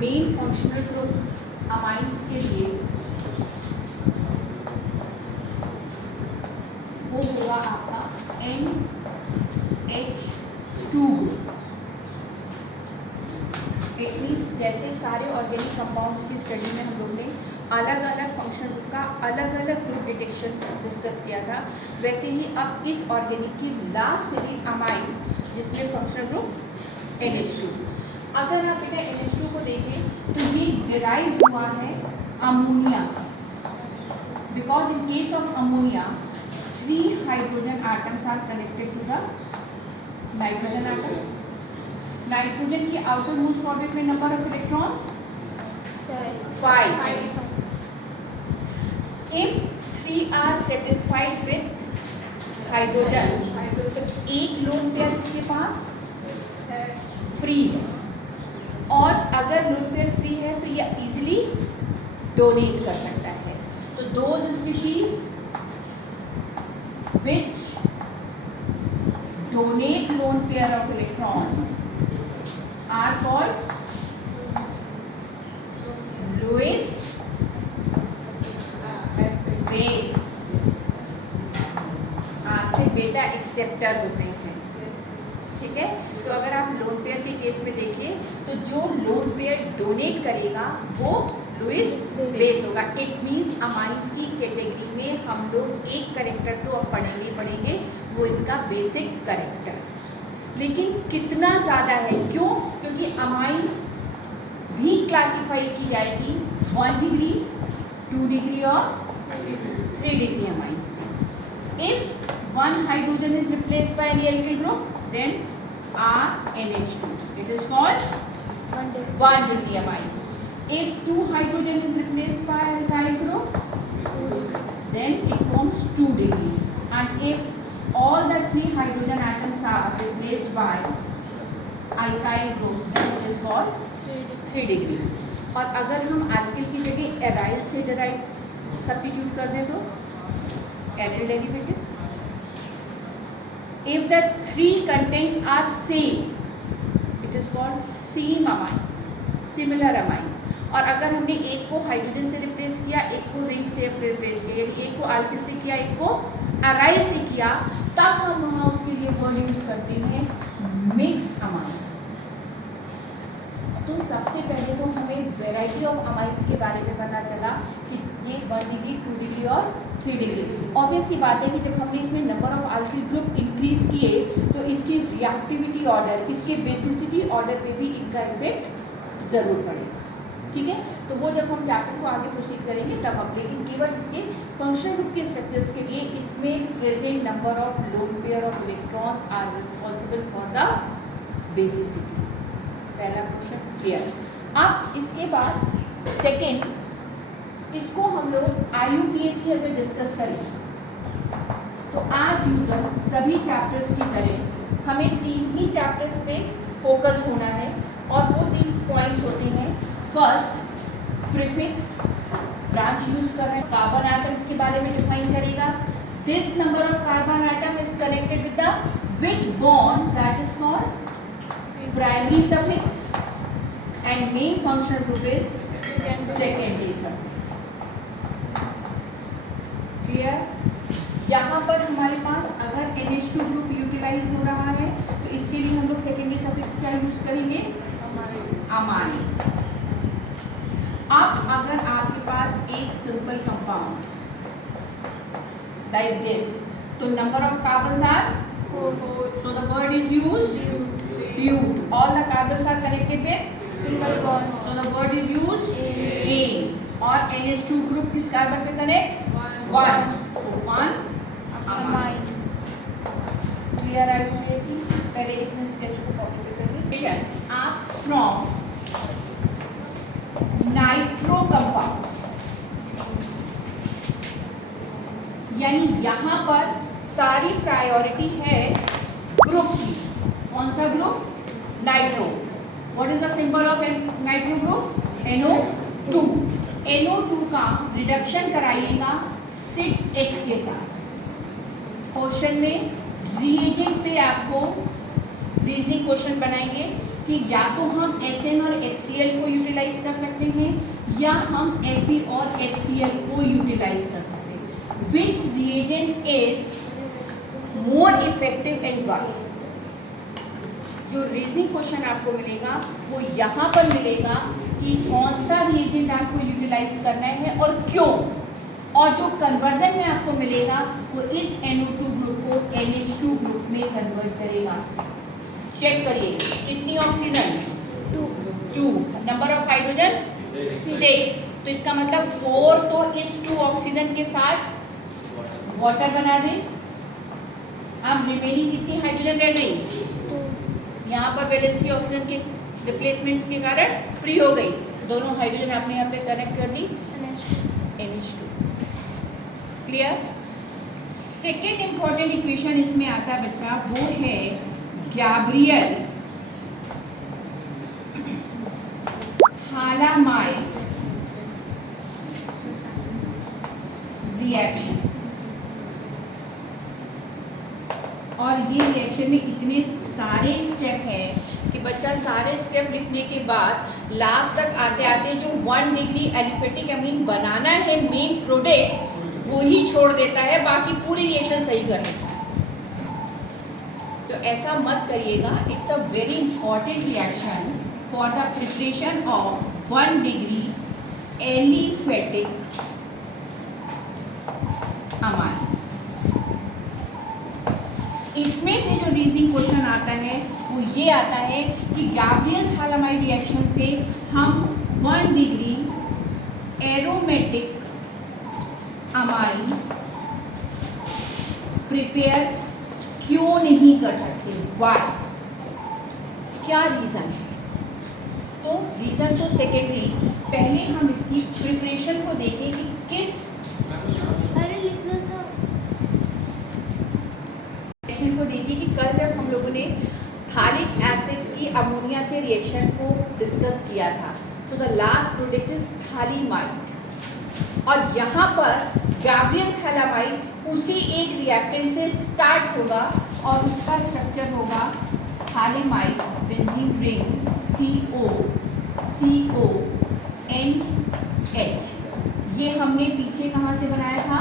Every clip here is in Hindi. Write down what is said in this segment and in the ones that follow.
मेन फंक्शनल ग्रुप अमाइंस के लिए वो होगा आपका NH2 ग्रुप। इट मीन्स जैसे सारे ऑर्गेनिक कंपाउंड्स की स्टडी में हम लोग ने अलग अलग फंक्शनल ग्रुप का अलग अलग ग्रुप डिटेक्शन डिस्कस किया था, वैसे ही अब इस ऑर्गेनिक की लास्ट सीरीज अमाइंस जिसमें फंक्शनल ग्रुप NH2। अगर आप बेटा NH2 को देखें तो ये डिराइव हुआ है अमोनिया से, because in case of ammonia 3 hydrogen atoms are connected to the nitrogen atom. Nitrogen की आउटर मोस्ट ऑर्बिट में number of electrons 5। If 3 are satisfied with hydrogen तो एक लोन पेयर इसके पास फ्री है, और अगर लोन पेयर फ्री है तो ये इजीली डोनेट कर सकता है। तो those species which donate lone pair of electron are called Lewis base acid beta acceptor होते हैं, ठीक है। तो अगर आप लोन पेयर के केस में देखें तो जो लोन पेयर डोनेट करेगा वो लुईस बेस होगा। इट मीन्स अमाइंस की कैटेगरी में हम लोग एक करेक्टर तो अब पढ़ेंगे वो इसका बेसिक करेक्टर, लेकिन कितना ज़्यादा है, क्यों? क्योंकि अमाइंस भी क्लासीफाई की जाएगी 1 डिग्री 2 डिग्री और 3 डिग्री अमाइंस में। If 1 hydrogen is replaced by any alkyl group then RNH2 it is called 1 degree amines. If 2 hydrogen is replaced by alkyl group, then it forms 2 degree. And if all the 3 hydrogen atoms are replaced by alkyl group, then it is called 3 degree. और अगर हम alkyl की जगह aryl से derive substitute कर दें तो aryl derivatives. If the 3 contents are same, it is called same amines, similar amines. और अगर हमने एक को हाइड्रोजन से रिप्लेस किया, एक को रिंग से रिप्लेस किया, एक को अल्किल से किया, एक को अराइल से किया, तब हम वहाँ उसके लिए वर्ड यूज करते हैं मिक्स अमाइन। तो सबसे पहले तो हमें वैरायटी ऑफ अमाइंस के बारे में पता चला कि ये 1 डिग्री 2 डिग्री और 3 डिग्री। ऑब्वियस सी बात है कि जब हमने इसमें number of alkyl group increase किए तो इसकी रिएक्टिविटी ऑर्डर, इसके बेसिसिटी ऑर्डर पे भी इनका इफेक्ट ज़रूर पड़ेगा, ठीक है। तो वो जब हम चैप्टर को आगे प्रोसीड करेंगे तब हम, लेकिन केवल इसके फंक्शनल ग्रुप के स्ट्रक्चर्स के लिए इसमें present number of lone pair of electrons are responsible for the basicity. पहला क्वेश्चन क्लियर। अब इसके बाद सेकेंड, इसको हम लोग IUPAC अगर डिस्कस करें तो आज यूजल सभी चैप्टर्स की तरह हमें 3 ही चैप्टर्स पे फोकस होना है, और वो 3 पॉइंट्स होते हैं। फर्स्ट, प्रीफिक्स ब्रांच यूज कर रहे हैं, कार्बन एटम्स के बारे में डिफाइन करेगा। This number of carbon atom is connected with the which bond that is called primary suffix and main functional group is secondary suffix। Clear? यहाँ पर हमारे पास अगर NH2 ग्रुप यूटिलाइज हो रहा है तो इसके लिए हम लोग सेकेंडरी सफिक्स क्या यूज करेंगे? अमाइन। अब अगर आपके पास एक सिंपल कंपाउंड लाइक दिस, तो number of carbons are 4, so the word is used bute. All the carbons are connected with single bond, so the word is used ane। और NH2 ग्रुप किस कार्बन पे कनेक्ट? 1 अमाइन। Clear IUPAC? पहले इतने स्केच को कॉपी करिए। आप फ्रॉम नाइट्रो कंपाउंड्स, यानी यहाँ पर सारी प्रायोरिटी है ग्रुप की। कौन सा group? Nitro. What is the symbol of nitro group? NO2। NO2 का रिडक्शन कराइएगा 6H के साथ। क्वेश्चन में रिएजेंट पे आपको रीजनिंग क्वेश्चन बनाएंगे कि या तो हम Sn और HCl को यूटिलाइज हैं या हम Fe और HCl को यूटिलाइज कर सकते हैं। Which reagent is more effective and why? जो रीजनिंग क्वेश्चन आपको मिलेगा वो यहाँ पर मिलेगा कि कौन सा रिएजेंट आपको यूटिलाइज करना है और क्यों, और जो कन्वर्जन में आपको मिलेगा वो इस NO2 ग्रुप को NH2 ग्रुप में कन्वर्ट करेगा। चेक करिए कितनी ऑक्सीजन? 2। नंबर ऑफ हाइड्रोजन 6, तो इसका मतलब 4 तो इस 2 ऑक्सीजन के साथ वाटर बना दें। अब रिमेनिंग कितनी हाइड्रोजन रह गई? यहाँ पर वैलेंसी ऑक्सीजन के रिप्लेसमेंट्स के कारण फ्री हो गई, दोनों हाइड्रोजन आपने यहाँ पे कनेक्ट कर दी NH2। Clear? Second important equation इसमें आता है बच्चा, वो है गैब्रियल थालामाइड रिएक्शन। और ये रिएक्शन में इतने सारे स्टेप हैं कि बच्चा सारे स्टेप लिखने के बाद लास्ट तक आते आते जो 1 डिग्री एलिफेटिक अमीन बनाना है मेन प्रोडक्ट वो ही छोड़ देता है, बाकी पूरी रिएक्शन सही कर देता है। तो ऐसा मत करिएगा। It's a very important reaction for the preparation of 1 degree aliphatic amine. इसमें से जो रीजनिंग क्वेश्चन आता है वो ये आता है कि गैब्रियल थालामाइड रिएक्शन से हम 1 डिग्री एरोमेटिक अमाइंस प्रिपेयर क्यों नहीं कर सकते? वाई? क्या रीज़न है? तो रीज़न तो सेकेंडरी, पहले हम इसकी प्रिपरेशन को देखें कि किस रिएक्शन को देखिए कि कल जब हम लोगों ने थालिक एसिड की अमोनिया से रिएक्शन को डिस्कस किया था, तो द लास्ट प्रोडक्ट इज थालीमाइड, और यहाँ पर गैब्रियल थालामाइड उसी एक रिएक्टेंट से स्टार्ट होगा और उसका स्ट्रक्चर होगा थालीमाइड बेंजीन रिंग COCONH। ये हमने पीछे कहाँ से बनाया था?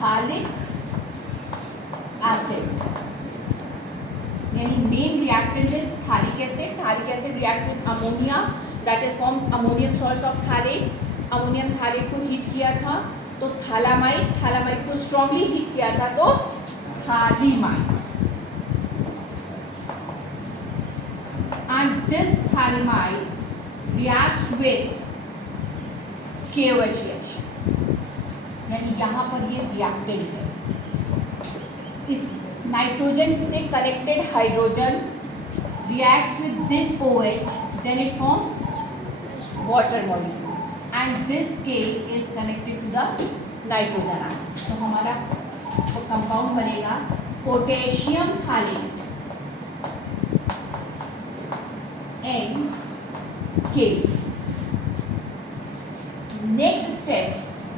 थालिक एसिड, यानी main reactant is phthalic acid. Phthalic acid react with ammonia, that is form ammonium salt of phthalate. Ammonium phthalate को हीट किया था तो थालामाइड को स्ट्रॉन्गली हीट किया था तो phthalimide. And this phthalimide reacts with KOH reaction, यानी यहाँ पर ये रिएक्टेंट है। इस नाइट्रोजन से connected hydrogen reacts with this OH, then it forms water molecule, and this K is connected to the nitrogen atom. तो हमारा वो कंपाउंड बनेगा potassium थालेट NK. Next step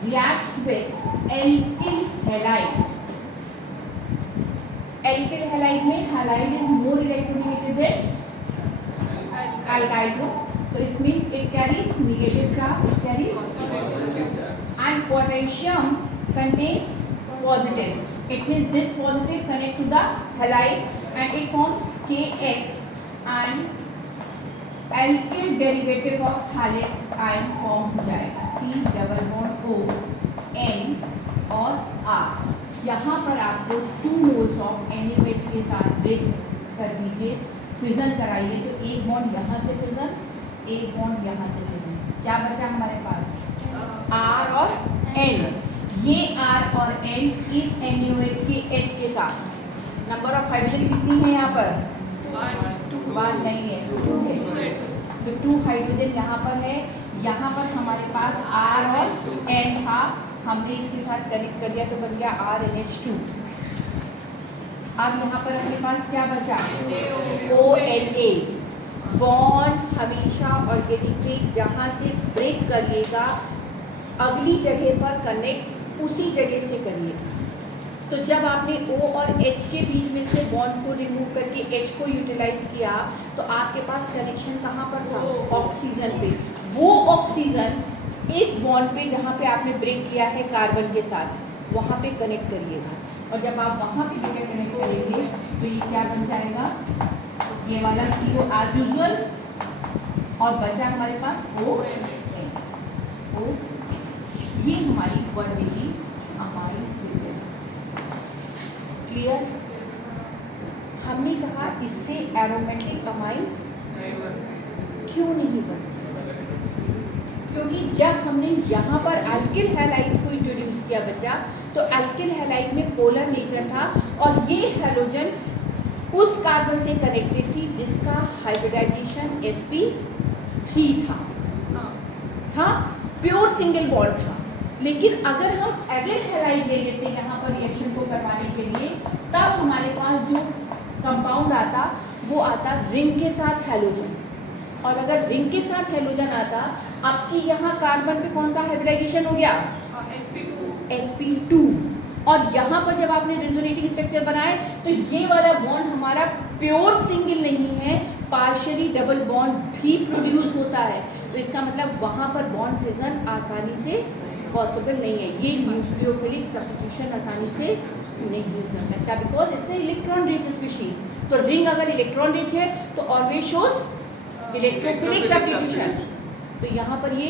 reacts with alkyl halide. Alkyl halide में halide is more electronegative than alkyl group, so it means it carries negative charge, it carries, and potassium contains positive. It means this positive connect to the halide and it forms KX, and alkyl derivative of phthalate ion form हो जाएगा C double bond O N और R। यहाँ पर आपको 2 मोल्स ऑफ NaOH के साथ ब्रेक कर दीजिए, फ्यूजन कराइए, तो एक बॉन्ड यहाँ से फ्यूजन, एक बॉन्ड यहाँ से फ्यूजन, क्या बचा हमारे पास? R और N। ये R और N इस NaOH के H के साथ, नंबर ऑफ हाइड्रोजन कितनी है यहाँ पर? 1 नहीं है, 2 है, तो 2 हाइड्रोजन यहाँ पर है। यहाँ पर हमारे पास R और N था, हमने इसके साथ कनेक्ट कर दिया तो बन गया RNH2। अब यहाँ पर अपने पास क्या बचा? ONA। बॉन्ड हमेशा ऑर्गेनिक में जहाँ से ब्रेक करिएगा अगली जगह पर कनेक्ट उसी जगह से करिएगा। तो जब आपने O और H के बीच में से बॉन्ड को रिमूव करके H को यूटिलाइज किया तो आपके पास कनेक्शन कहाँ पर था? ऑक्सीजन पे। वो ऑक्सीजन ऑक्सीजन इस बॉन्ड पे जहाँ पे आपने ब्रेक किया है कार्बन के साथ वहाँ पे कनेक्ट करिएगा, और जब आप वहाँ पे कनेक्ट करेंगे तो ये क्या बन जाएगा, ये वाला CO एज यूजुअल, और बचा हमारे पास ON। ये हमारी बनेगी अमाइन। क्लियर? हमने कहा इससे एरोमेटिक अमाइंस क्यों नहीं बनते, क्योंकि जब हमने यहाँ पर अल्किल हैलाइड को इंट्रोड्यूस किया बच्चा, तो अल्किल हैलाइड में पोलर नेचर था और ये हैलोजन उस कार्बन से कनेक्टेड थी जिसका हाइब्रिडाइजेशन sp3 था, प्योर सिंगल बॉन्ड था। लेकिन अगर हम एडेड हैलाइड ले लेते हैं यहाँ पर रिएक्शन को करवाने के लिए, तब हमारे पास जो कंपाउंड आता वो आता रिंग के साथ हैलोजन, और अगर रिंग के साथ हैलोजन आता, आपकी यहाँ कार्बन पे कौन सा हाइब्रिडाइजेशन हो गया, sp2, और यहाँ पर जब आपने रेजोनेटिंग स्ट्रक्चर बनाए तो ये वाला बॉन्ड हमारा प्योर सिंगल नहीं है, पार्शियली डबल बॉन्ड भी प्रोड्यूस होता है। तो इसका मतलब वहाँ पर बॉन्ड फिजन आसानी से पॉसिबल नहीं है, ये न्यूक्लियोफिलिक सब्स्टिट्यूशन आसानी से नहीं कर सकता, because it's electron rich species. तो रिंग अगर इलेक्ट्रॉन रिच है तो ऑलवेज शोज इलेक्ट्रोफिलिक सब्स्टिट्यूशन, तो यहाँ पर ये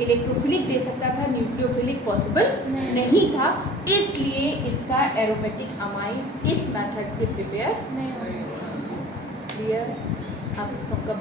इलेक्ट्रोफिलिक दे सकता था, न्यूक्लियोफिलिक पॉसिबल नहीं था, इसलिए इसका एरोमेटिक अमाइंस इस मेथड से प्रिपेयर नहीं हो। क्लियर? आप इसको कब